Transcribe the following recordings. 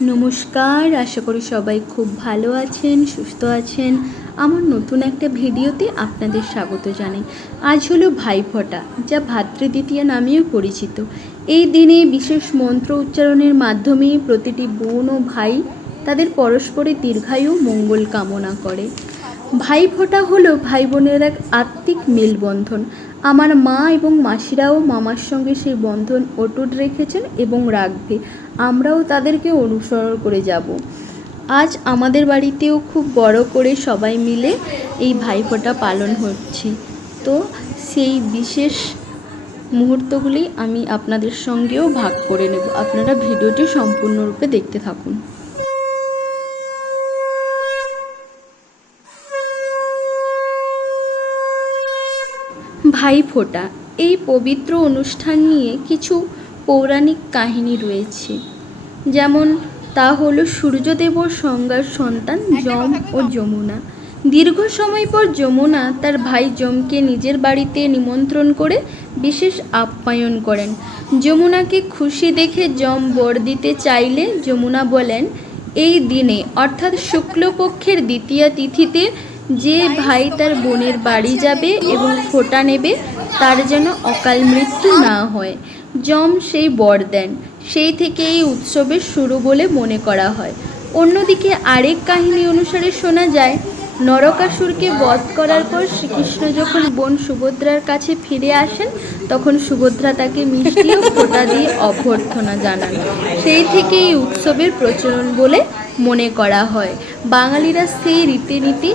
নমস্কার, আশা করি সবাই খুব ভালো আছেন, সুস্থ আছেন। আমার নতুন একটা ভিডিওতে আপনাদের স্বাগত জানাই। আজ হলো ভাইফোঁটা যা ভাতৃদ্বিতীয়া নামেও পরিচিত। এই দিনে বিশেষ মন্ত্র উচ্চারণের মাধ্যমে প্রতিটি বোন ও ভাই তাদের পরস্পরের দীর্ঘায়ু মঙ্গল কামনা করে। ভাইফোঁটা হলো ভাই বোনের এক আত্মিক মেলবন্ধন। আমার মা এবং মাসিরাও মামার সঙ্গে সেই বন্ধন অটুট রেখেছেন এবং রাখবে। আমরাও তাদেরকে অনুসরণ করে যাব। আজ আমাদের বাড়িতেও খুব বড় করে সবাই মিলে এই ভাইফোঁটা পালন হচ্ছে। তো সেই বিশেষ মুহূর্তগুলি আমি আপনাদের সঙ্গেও ভাগ করে নেব। আপনারা ভিডিওটি সম্পূর্ণরূপে দেখতে থাকুন। ভাইফোঁটা এই পবিত্র অনুষ্ঠান নিয়ে কিছু পৌরাণিক কাহিনী রয়েছে। যেমন, তা হলো সূর্যদেবর সংজ্ঞার সন্তান যম ও যমুনা। দীর্ঘ সময় পর যমুনা তার ভাই যমকে নিজের বাড়িতে নিমন্ত্রণ করে বিশেষ আপ্যায়ন করেন। যমুনাকে খুশি দেখে যম বর দিতে চাইলে যমুনা বলেন, এই দিনে, অর্থাৎ শুক্লপক্ষের দ্বিতীয় তিথিতে যে ভাই তার বোনের বাড়ি যাবে এবং ফোঁটা নেবে, তার যেন অকাল মৃত্যু না হয়। যম সেই বর দেন। সেই থেকে এই উৎসবের শুরু বলে মনে করা হয়। অন্যদিকে আরেক কাহিনী অনুসারে শোনা যায়, নরকাসুরকে বধ করার পর শ্রীকৃষ্ণ যখন বোন সুভদ্রার কাছে ফিরে আসেন, তখন সুভদ্রা তাকে মিষ্টি ও ফোঁটা দিয়ে অভ্যর্থনা জানান। সেই থেকে এই উৎসবের প্রচলন বলে মনে করা হয়। বাঙালিরা সেই রীতিনীতি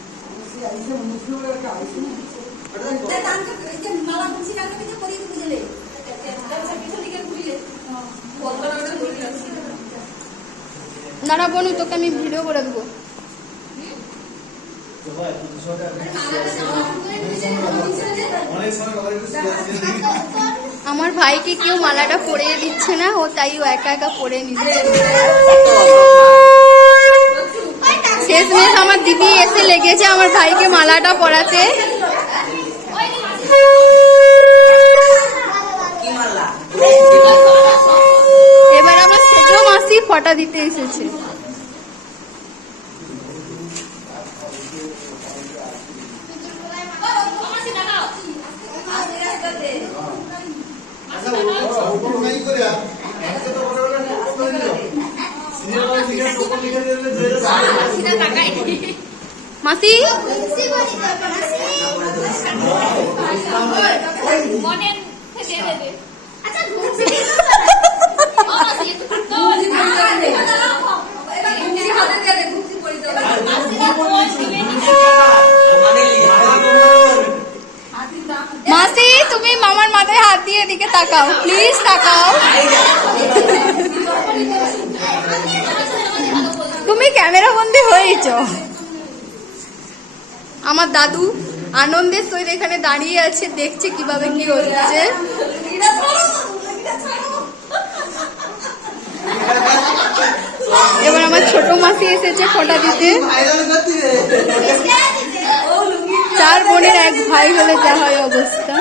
দাঁড়া বনু তোকে আমি ভিডিও করে দেবো আমার ভাইকে কেউ মালাটা পরিয়ে দিচ্ছে না ও তাই ও একা একা পরে নিচ্ছে শেষমেশ আমার দিদি এসে লেগেছে আমার ভাইকে মালাটা পরাতে। এবার আমার ছোট মাসি ফটা দিতে এসেছে। আচ্ছা ও নাই করে একটা তো বড় বড় করে মাসি? মাসি তুমি মামার মাথায় হাত দিয়ে এদিকে তাকাও। প্লিজ তাকাও। তুমি ক্যামেরা বন্দি হয়েছ। আমার দাদু আনন্দের সহিত এখানে দাঁড়িয়ে আছে, দেখছে কীভাবে কি হচ্ছে। এবার আমার ছোট মাসি এসেছে ফোঁটা দিতে। চার বোনের এক ভাই হলে যা হয় অবস্থা।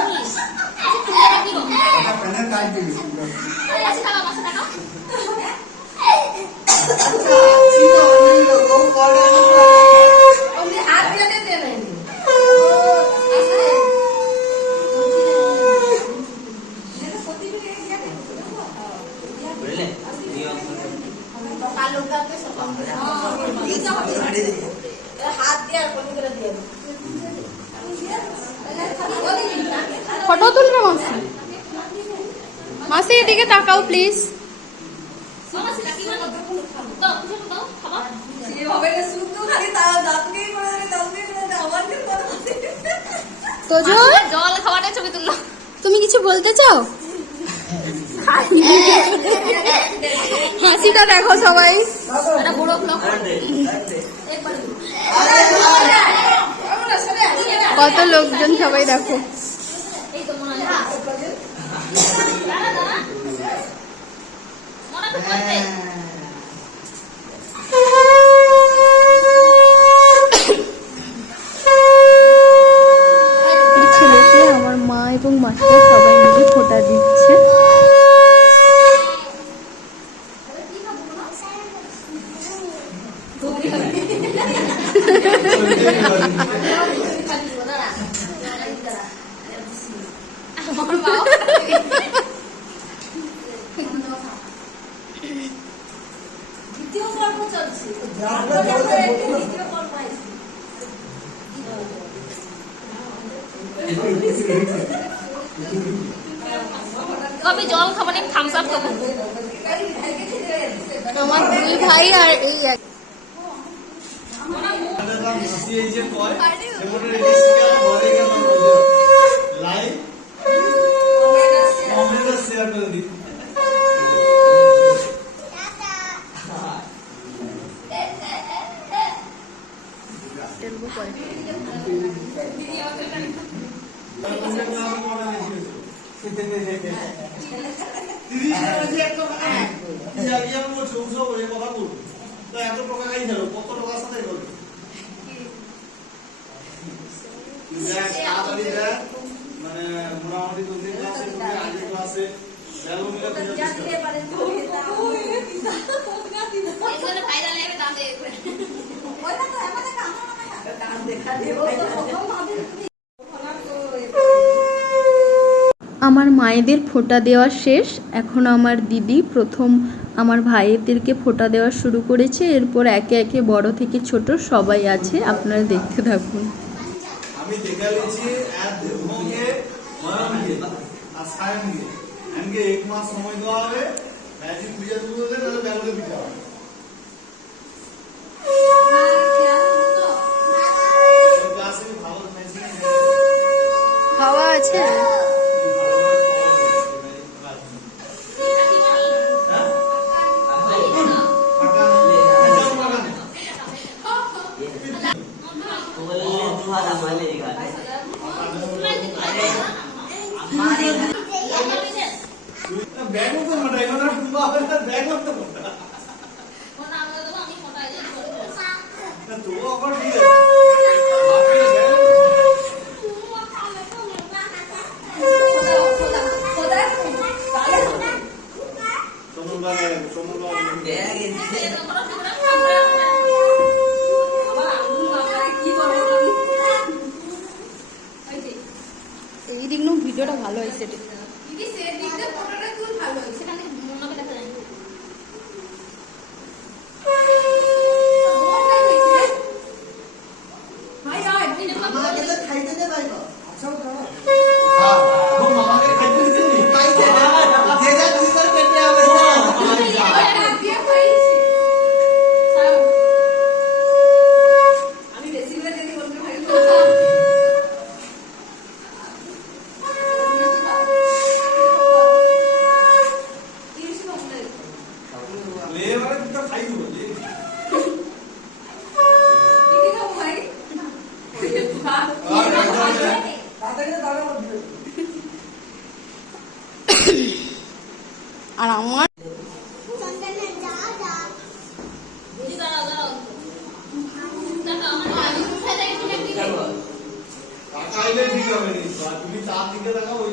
ফটো তুলবে মাসি। মাসি এদিকে তাকাও প্লিজ তোজো? জল খাওয়াটা ছবি তুললো তুমি কিছু বলতে চাও? হাসিটা দেখো সবাই। কত লোকজন সবাই দেখো। মনে হয় দাঁড়া দাঁড়া মনে তো করতে এই ছেলেকে আমার মা এবং মাসিরা সবাই মিলে ফোঁটা দিচ্ছে আমার বাবা দ্বিতীয় পর্ব চলছে। দ্বিতীয় পর্ব আসছে কবে জল খাব না থামস আপ খাব আমার দুই ভাই আর এই এক। লাইভ কমেন্ট শেয়ার করে দিই তেলবো পরে মানে মোটামুটি দু তিন ক্লাসে আগে ক্লাসে দাম দেবে। আমার মায়েদের ফোঁটা দেওয়া শেষ। এখন আমার দিদি প্রথম আমার ভাইয়েদেরকে ফোঁটা দেওয়া শুরু করেছে। এরপর একে একে বড় থেকে ছোট সবাই আছে। আপনারা দেখতে থাকুন। সময় দেওয়া হবে। ম্যাজিক পূজা তাহলে পিঠা হবে। না তো এখন ঠিক আছে বাপরে ব্যাগ সমুদ্র লাগে সমুদ্র এই দিক ভিডিওটা ভালো হয়েছে সেখানে মনে দেখা যায় হ্যাঁ ও মামাকে খাইতে দিছিস লে মানে তুই তো খাই দিব লে আর আমার দাঁড়াও দাঁড়াও দাঁড়াও আমার মুখে দেখি না কি কাকাইলে ঠিক হবে নি আর তুমি চার দিকে দেখাও ওই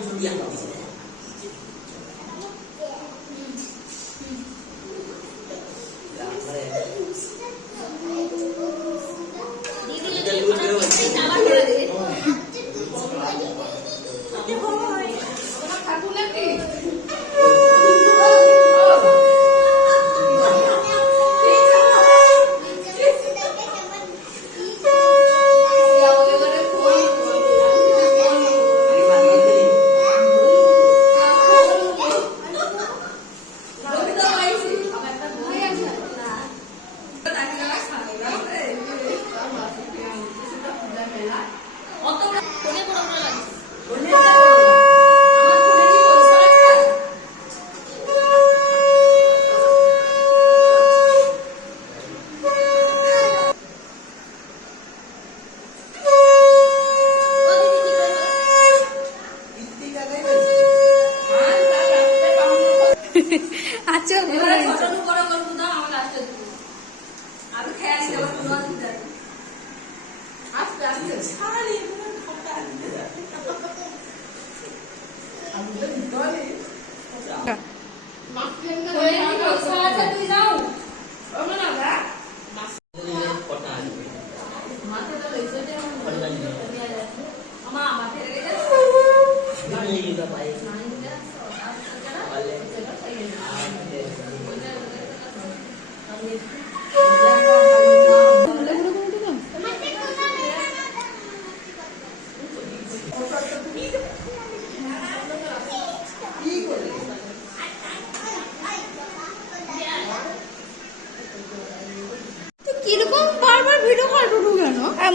ছবি দেখাও দিদি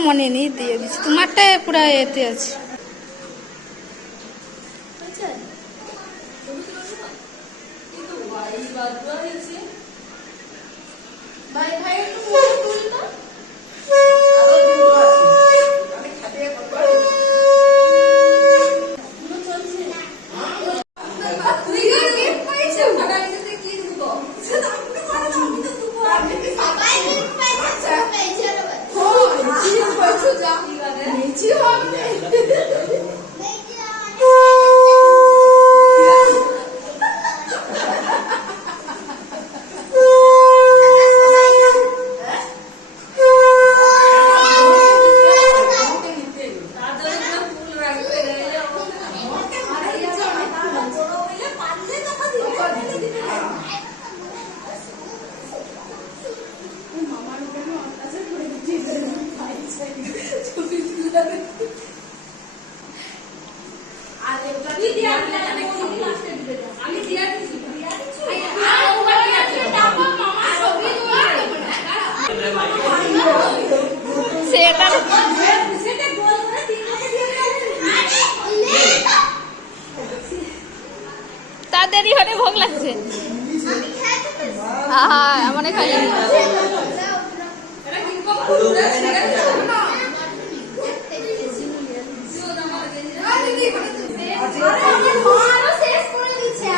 মনে নেই দিয়ে দিচ্ছি। তোমারটা পুরো এতে আছে ভাই ভাই একটু ফটো তুলি তো তুই কি পাইছো ফাটা দিতে কি দিব সেটা আমি তো ফাটা আমি তো দিব সবাই লিখ পাইছে পেয়েছে ও জি পাইছো যা নিচি হবে আমি দিয়া দিছি সেটা সেটা গোল করে তিন হাতে দিয়ে আরে তাড়াতাড়ি হলে ভোগ লাগছে। আমি আহা আমার পুরো না আরে আমি মারও শেষ করে দিচ্ছে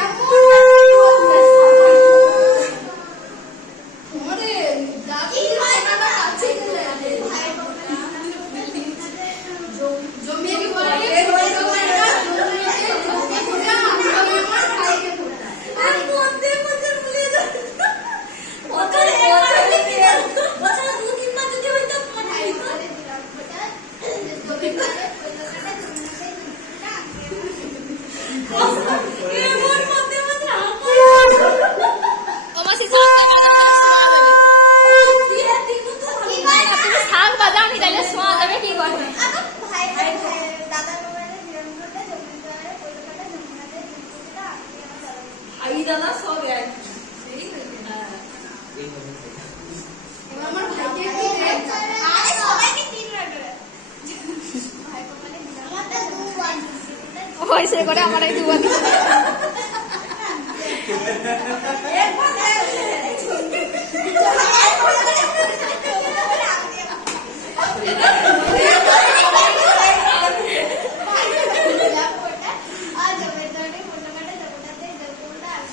আরে এই ভাই বাবা আছে ভাই জমিয়ে কি করে আমি মধ্যে মধ্যে ভুলে যাই বছরে বছরে বছরে দু তিন মাস যদি হইতো মনে হইতো এর মধ্যে মধ্যে ও মাসি শাক দিয়ে দিন তো তুমি শাক বাজাও নি তাহলে শোয়া যাবে কি করবে ভাই ভাই ভাই দাদা মোবাইলে জিরন করতে জমি করে কলকাতা জমিনাতে দিনটা আপনি আমার দাদা আই দাদা সব এক আমার ভাইকে আরে সবাইকে তিন বার করে ভাই কপালে দিলাম আমারটা দুবার হয়েছে করে আমার এই দুবার দিচ্ছে একবার সে পুরো টাস্ক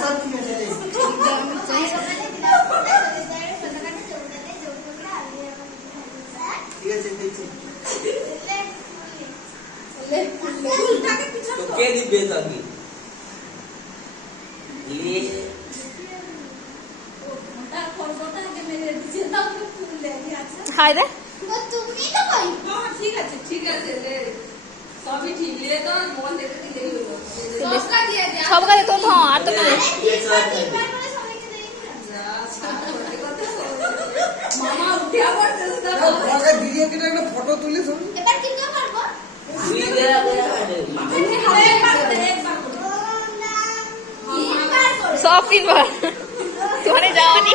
সব ঠিক আছে মামা উঠে আবার হ্যাঁ, তোমাকে ভিডিও কেটে একটা ফটো তুলি শুনুন এবার কি তো পারব দুই দেয়া দেয়া মামা হাতে পারতে একবার সব তিনবার তোমারে যাওয়ানি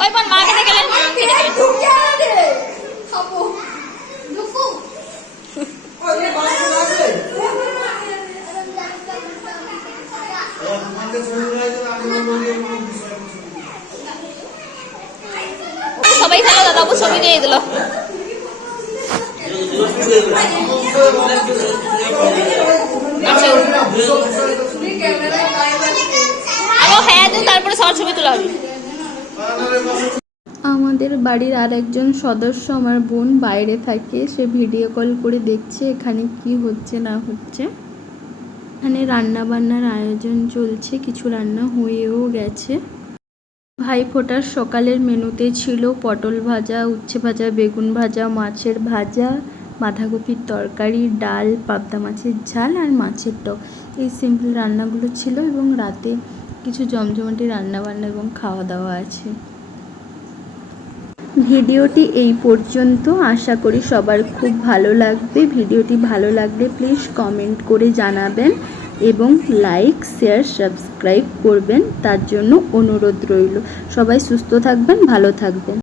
ওই পর মাকে দেখে গেলেন মাকে দেখে গেলেন। খাব। লুকু। ওরে বাবা লাগে ওরে মাকে শুনলে আমি মনে দিল হ্যাঁ সবার ছবি তোলা হবে আমাদের বাড়ির আর একজন সদস্য আমার বোন বাইরে থাকে, সে ভিডিও কল করে দেখছে এখানে কি হচ্ছে, না হচ্ছে। এখানে রান্না বান্নার আয়োজন চলছে, কিছু রান্না হয়েও গেছে। ভাই ফোটার সকালের মেনুতে ছিল পটল ভাজা, উচ্ছে ভাজা, বেগুন ভাজা, মাছের ভাজা, বাঁধাকপির তরকারি, ডাল, পাবদা মাছের ঝাল আর মাছের টক। এই সিম্পল রান্নাগুলো ছিল এবং রাতে কিছু জমজমাটি রান্না বান্না এবং খাওয়া দাওয়া আছে। ভিডিওটি এই পর্যন্ত। আশা করি সবার খুব ভালো লাগবে। ভিডিওটি ভালো লাগলে প্লিজ কমেন্ট করে জানাবেন। এবং লাইক শেয়ার সাবস্ক্রাইব করবেন তার জন্য অনুরোধ রইল। সবাই সুস্থ থাকবেন ভালো থাকবেন।